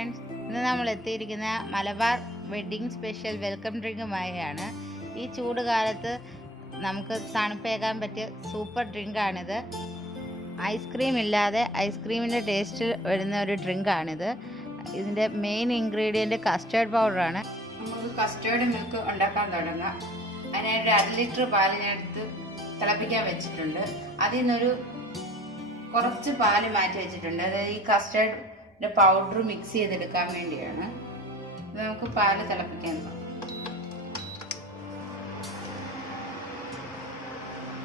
Friends, ഇന്ന് നമ്മൾ എത്തിയിരിക്കുന്ന Malabar wedding special welcome ഡ്രിങ്കുമായാണ്. ഈ ചൂട് കാലത്ത് നമുക്ക് തണുപ്പേകാൻ പറ്റിയ സൂപ്പർ ഡ്രിങ്കാണിത്. ഐസ്ക്രീം ഇല്ലാതെ ഐസ്ക്രീമിൻ്റെ ടേസ്റ്റ് വരുന്ന ഒരു ഡ്രിങ്കാണിത്. ഇതിൻ്റെ മെയിൻ ഇൻഗ്രീഡിയൻറ്റ് കസ്റ്റേർഡ് പൗഡറാണ്. നമുക്ക് കസ്റ്റേർഡ് മിൽക്ക് ഉണ്ടാക്കാൻ തുടങ്ങാം. അതിനായിട്ട് 1 ലിറ്റർ പാലിനടുത്ത് തിളപ്പിക്കാൻ വെച്ചിട്ടുണ്ട്. അതിൽ നിന്നൊരു കുറച്ച് പാല് മാറ്റി വെച്ചിട്ടുണ്ട്. അതായത് ഈ കസ്റ്റേർഡ് പൗഡർ മിക്സ് ചെയ്തെടുക്കാൻ വേണ്ടിയാണ്. നമുക്ക് പാല് തിളപ്പിക്കാൻ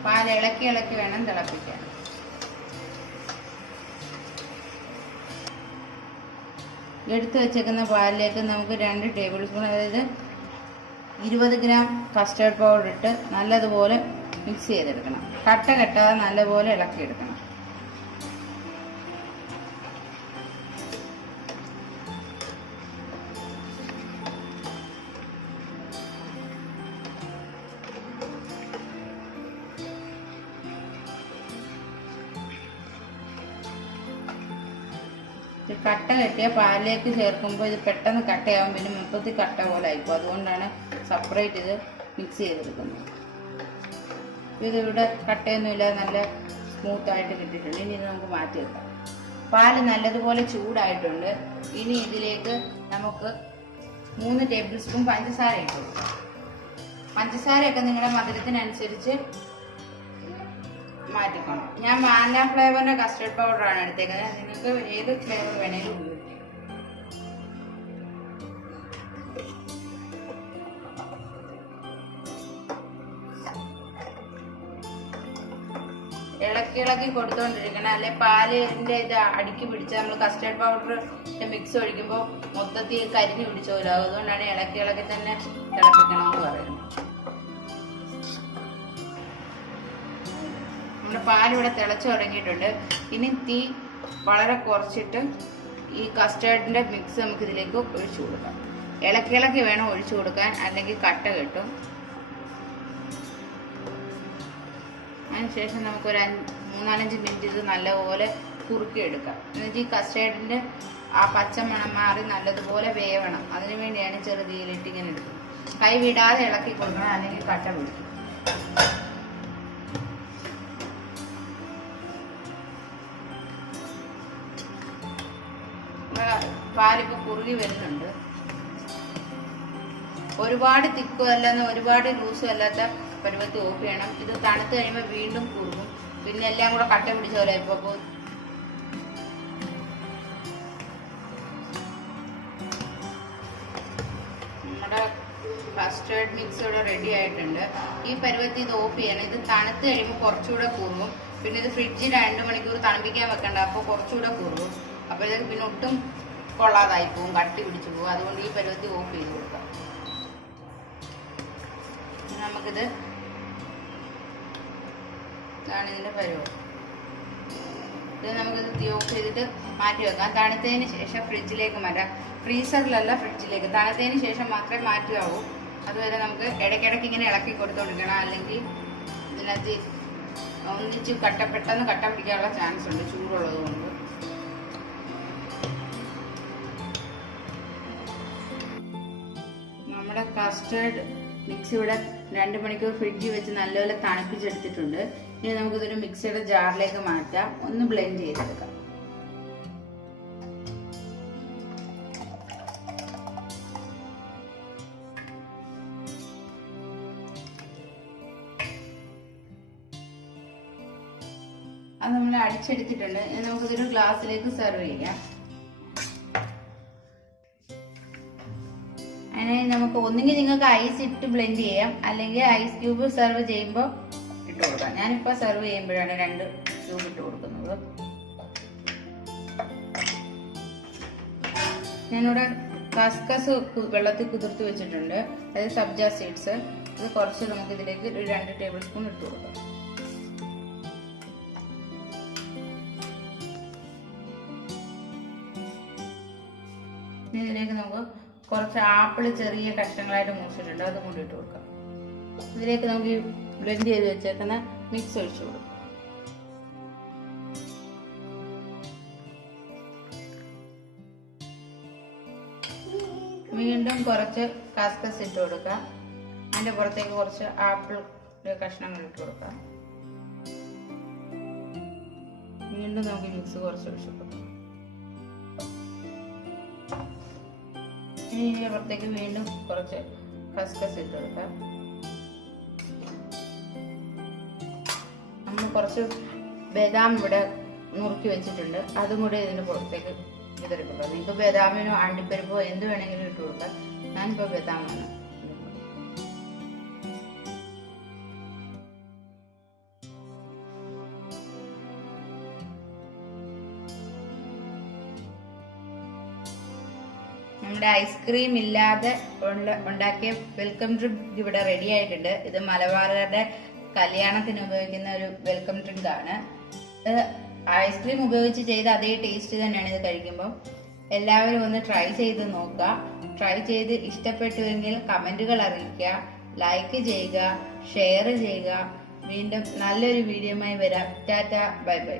പാൽ ഇളക്കി വേണം തിളപ്പിക്കാൻ. എടുത്തു വെച്ചേക്കുന്ന പാലിലേക്ക് നമുക്ക് 2 ടേബിൾ സ്പൂൺ, അതായത് 20 ഗ്രാം കസ്റ്റേർഡ് പൗഡർ ഇട്ട് നല്ലതുപോലെ മിക്സ് ചെയ്തെടുക്കണം. കട്ട കെട്ടാതെ നല്ലപോലെ ഇളക്കിയെടുക്കണം. കട്ട കെട്ടിയ പാലിലേക്ക് ചേർക്കുമ്പോൾ ഇത് പെട്ടെന്ന് കട്ടയാവും, പിന്നെ മൊത്തത്തിൽ കട്ട പോലെ ആയിപ്പോൾ. അതുകൊണ്ടാണ് സെപ്പറേറ്റ് ഇത് മിക്സ് ചെയ്തെടുക്കുന്നത്. ഇതിവിടെ കട്ടയൊന്നുമില്ലാതെ നല്ല സ്മൂത്തായിട്ട് കിട്ടിയിട്ടുണ്ട്. ഇനി ഇത് നമുക്ക് മാറ്റി വെക്കാം. പാല് നല്ലതുപോലെ ചൂടായിട്ടുണ്ട്. ഇനി ഇതിലേക്ക് നമുക്ക് 3 ടേബിൾ സ്പൂൺ പഞ്ചസാര ഇട്ട് കൊടുക്കാം. പഞ്ചസാരയൊക്കെ നിങ്ങളുടെ മധുരത്തിനനുസരിച്ച് മാറ്റിക്കണം. ഞാൻ വാനില ഫ്ലേവറിന്റെ കസ്റ്റേർഡ് പൗഡറാണ് എടുത്തേക്കുന്നത്. നിങ്ങൾക്ക് ഏത് ഫ്ലേവർ വേണേലും ഉപയോഗിക്കാം. ഇളക്കി കൊടുത്തോണ്ടിരിക്കണം. അല്ലെ പാലിന്റെ ഇത് അടുക്കി പിടിച്ചാൽ നമ്മൾ കസ്റ്റേർഡ് പൗഡറിന്റെ മിക്സ് ഒഴിക്കുമ്പോൾ മൊത്തത്തിൽ കരിഞ്ഞു പിടിച്ചോലോ. അതുകൊണ്ടാണ് ഇളക്കി തന്നെ തിളപ്പിക്കണമെന്ന് പറയുന്നത്. നമ്മുടെ പാലിവിടെ തിളച്ചു തുടങ്ങിയിട്ടുണ്ട്. ഇനി തീ വളരെ കുറച്ചിട്ട് ഈ കസ്റ്റേർഡിന്റെ മിക്സ് നമുക്ക് ഇതിലേക്ക് ഒഴിച്ചു കൊടുക്കാം. ഇളക്കി വേണം ഒഴിച്ചു കൊടുക്കാൻ, അല്ലെങ്കിൽ കട്ട കെട്ടും. അതിനുശേഷം നമുക്കൊരു 3-4 മിനിറ്റ് ഇത് നല്ലപോലെ കുറുക്കിയെടുക്കാം. എന്നിട്ട് ഈ കസ്റ്റേർഡിന്റെ ആ പച്ചമണം മാറി നല്ലതുപോലെ വേവണം. അതിനു വേണ്ടിയാണ് ചെറുതീയിലിട്ട് ഇങ്ങനെ എടുക്കുന്നത്. കൈ വിടാതെ ഇളക്കി കൊടുക്കണം, അല്ലെങ്കിൽ കട്ട പിടിക്കും. പാലിപ്പോൾ കുറുകി വരുന്നുണ്ട്. ഒരുപാട് തിക്കും അല്ലാന്ന് ഒരുപാട് ലൂസും അല്ലാത്ത പരുവത്തിൽ ഓഫ് ചെയ്യണം. ഇത് തണുത്ത് കഴിയുമ്പോൾ വീണ്ടും കുറുകും. പിന്നെ എല്ലാം കൂടെ കട്ട പിടിച്ച പോലെ ഇപ്പോൾ നമ്മുടെ കസ്റ്റേർഡ് മിക്സ് ഇവിടെ റെഡി ആയിട്ടുണ്ട്. ഈ പരുവത്തിൽ ഇത് ഓഫ് ചെയ്യണം. ഇത് തണുത്ത് കഴിയുമ്പോൾ കുറച്ചുകൂടെ കുറുകും. പിന്നെ ഇത് ഫ്രിഡ്ജിൽ 2 മണിക്കൂർ തണുപ്പിക്കാൻ വെക്കണ്ട. അപ്പോൾ കുറച്ചുകൂടെ കുറുകും. അപ്പോഴത്തേക്ക് പിന്നെ ഒട്ടും കൊള്ളാതായി പോവും, കട്ടി പിടിച്ചു പോകും. അതുകൊണ്ട് ഈ പരുവത്തിൽ ഓഫ് ചെയ്ത് കൊടുക്കാം. നമുക്കിത് ഇതാണ് ഇതിന്റെ പരുവം. ഇത് നമുക്കിത് തീ ഓഫ് ചെയ്തിട്ട് മാറ്റി വെക്കാം. തണുത്തതിന് ശേഷം ഫ്രിഡ്ജിലേക്ക് മാറ്റാം. ഫ്രീസറിലല്ല, ഫ്രിഡ്ജിലേക്ക്. തണുത്തതിന് ശേഷം മാത്രമേ മാറ്റുകയാവൂ. അതുവരെ നമുക്ക് ഇടയ്ക്കിടയ്ക്ക് ഇങ്ങനെ ഇളക്കി കൊടുത്തോണ്ടിരിക്കണം. അല്ലെങ്കിൽ ഇതിനകത്ത് ഒന്നിച്ച് പെട്ടെന്ന് കട്ട പിടിക്കാനുള്ള ചാൻസ് ഉണ്ട്, ചൂടുള്ളത് കൊണ്ട്. നമ്മുടെ കസ്റ്റേർഡ് മിക്സ് ഇവിടെ 2 മണിക്കൂർ ഫ്രിഡ്ജിൽ വെച്ച് നല്ലപോലെ തണുപ്പിച്ചെടുത്തിട്ടുണ്ട്. ഇനി നമുക്കിതൊരു മിക്സിയുടെ ജാറിലേക്ക് മാറ്റാം. ഒന്ന് ബ്ലെൻഡ് ചെയ്തെടുക്കാം. അത് നമ്മൾ അടിച്ചെടുത്തിട്ടുണ്ട്. ഇനി നമുക്കിതൊരു ഗ്ലാസ്സിലേക്ക് സെർവ് ചെയ്യാം. അതിനായി നമുക്ക് ഒന്നുകിൽ നിങ്ങൾക്ക് ഐസ് ഇട്ട് ബ്ലെൻഡ് ചെയ്യാം, അല്ലെങ്കിൽ ഐസ് ക്യൂബ് സെർവ് ചെയ്യുമ്പോൾ ഇട്ട് കൊടുക്കാം. ഞാനിപ്പോൾ സെർവ് ചെയ്യുമ്പോഴാണ് 2 ക്യൂബ് ഇട്ട് കൊടുക്കുന്നത്. ഞാനിവിടെ കസ്കസ് വെള്ളത്തിൽ കുതിർത്ത് വെച്ചിട്ടുണ്ട്, അതായത് സബ്ജ സീഡ്സ്. ഇത് കുറച്ച് നമുക്ക് ഇതിലേക്ക് ഒരു 2 ടേബിൾ സ്പൂൺ ഇട്ട് കൊടുക്കാം. ഇതിലേക്ക് നമുക്ക് കുറച്ച് ആപ്പിൾ ചെറിയ കഷ്ണങ്ങളായിട്ട് മുറിച്ചിട്ടുണ്ട്, അതും കൊണ്ട് ഇട്ട് കൊടുക്കാം. ഇതിലേക്ക് നമുക്ക് ഈ ബ്ലെൻഡ് ചെയ്ത് വെച്ചേക്കുന്ന മിക്സ് ഒഴിച്ചു കൊടുക്കാം. വീണ്ടും കുറച്ച് കസ്കസ് ഇട്ട് കൊടുക്കാം. അതിൻ്റെ പുറത്തേക്ക് കുറച്ച് ആപ്പിൾ കഷ്ണങ്ങൾ ഇട്ട് കൊടുക്കാം. വീണ്ടും നമുക്ക് മിക്സ് കുറച്ച് ഒഴിച്ചു കൊടുക്കാം. ഇനി ഇതിൻ്റെ പുറത്തേക്ക് വീണ്ടും കുറച്ച് കസ്കസ് ഇട്ട് കൊടുക്കാം. നമ്മൾ കുറച്ച് ബദാം ഇവിടെ നുറുക്കി വെച്ചിട്ടുണ്ട്, അതും കൂടെ ഇതിൻ്റെ പുറത്തേക്ക് വിതറി കൊടുക്കാം. നിങ്ങൾക്ക് ബദാമിനോ അണ്ടിപ്പരിപ്പോ എന്ത് വേണമെങ്കിലും ഇട്ട് കൊടുക്കാം. ഞാനിപ്പോൾ ബദാമാണ്. നമ്മുടെ ഐസ്ക്രീം ഇല്ലാതെ ഉണ്ടാക്കിയ വെൽക്കം ഡ്രിങ്ക് ഇവിടെ റെഡി ആയിട്ടുണ്ട്. ഇത് മലബാറുകാരുടെ കല്യാണത്തിന് ഉപയോഗിക്കുന്ന ഒരു വെൽക്കം ഡ്രിങ്ക് ആണ്. ഐസ്ക്രീം ഉപയോഗിച്ച് ചെയ്ത അതേ ടേസ്റ്റ് തന്നെയാണ് ഇത് കഴിക്കുമ്പോൾ. എല്ലാവരും ഒന്ന് ട്രൈ ചെയ്ത് നോക്കുക. ട്രൈ ചെയ്ത് ഇഷ്ടപ്പെട്ടുവെങ്കിൽ കമന്റുകൾ അറിയിക്കുക, ലൈക്ക് ചെയ്യുക, ഷെയർ ചെയ്യുക. വീണ്ടും നല്ലൊരു വീഡിയോയുമായി വരാം. Tata, bye bye.